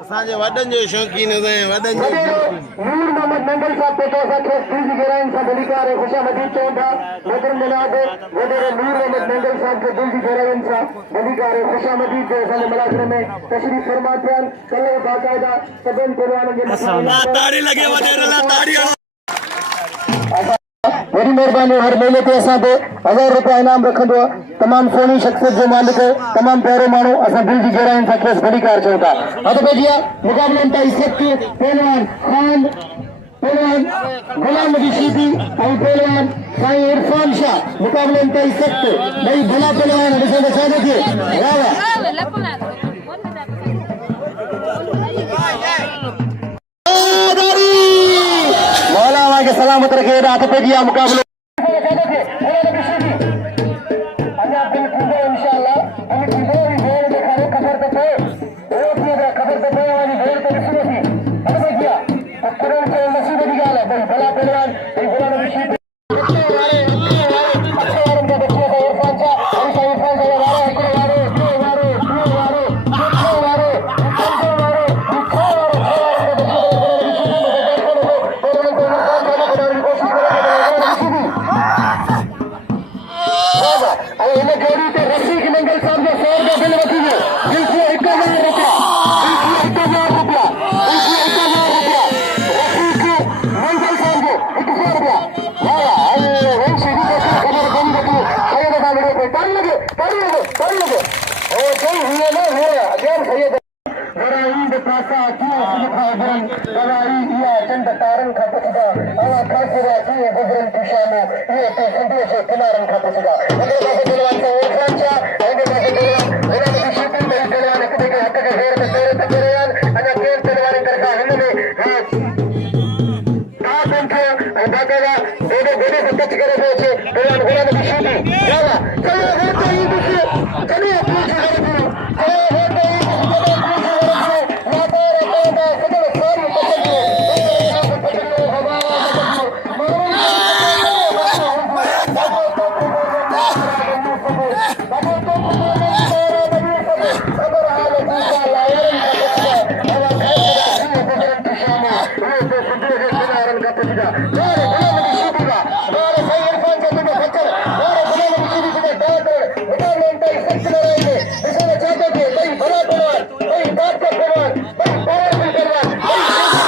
असांजे वॾनि जो शौक़ीन आहियूं वॾनि जो नूर मोहम्मद नंगल साहब पेटो असांखे दिल जी गहराइनि सां भलीकार ऐं ख़ुशामदीद चऊं था। नज़र मिलाद वॾेरे नूर मोहम्मद नंगल साहब खे दिल जी गहराइनि सां भलीकार ऐं ख़ुशामदीद जो असांजे मुलाज़िम में तशरीफ़ फरमा थिया आहिनि। कल्ह बाक़ाइदा सभिनि पहलवाननि जे वही मेहरबानी हर मेले पे असां ते 1000 रुपया इनाम रखंदो। तमाम सोनी शख्सियत जो मालिक तमाम प्यारो माण्हू असां दिल जी गहराइनि सां खेसि भलीकार चऊं था। हथ भेजिया मुक़ाबलनि ताईं सख्त पहलवान खान पहलवान गुलाम नबी शीदी ऐं पहलवान साईं इरफान शाह मुक़ाबलनि ताईं सख्त ॿई भला पहलवान ॾिसंदे छा नथी वाह वाह मौला के सलामत रखे। हाथ पे दिया मुकाबले